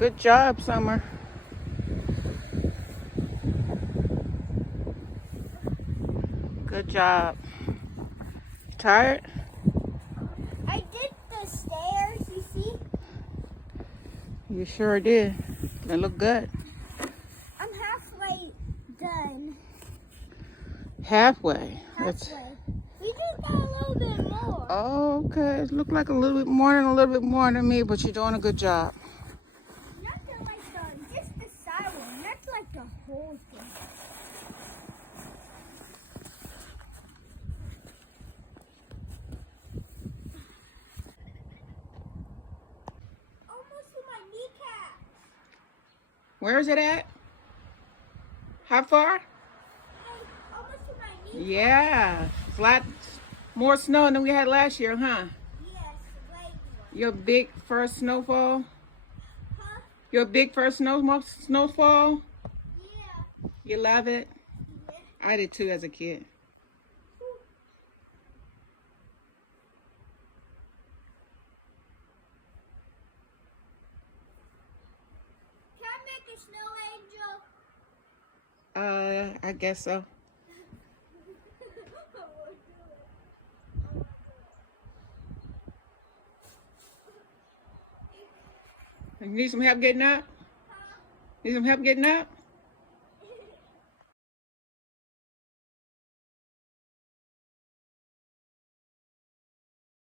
Good job, Summer. Good job. Tired? I did the stairs, you see? You sure did. They look good. I'm halfway done. Halfway. Halfway. You just got a little bit more. Oh, okay. It looked like a little bit more than me, but you're doing a good job. Not just the side one, not like the whole thing. Almost to my kneecaps. Where is it at? How far? Hey, almost to my kneecaps. Yeah. It's a lot more snow than we had last year, huh? Yes, way more. Your big first snowfall? Huh? Your big first snowfall? Yeah. You love it? Yeah. I did too as a kid. Can I make a snow angel? I guess so. You need some help getting up? Need some help getting up?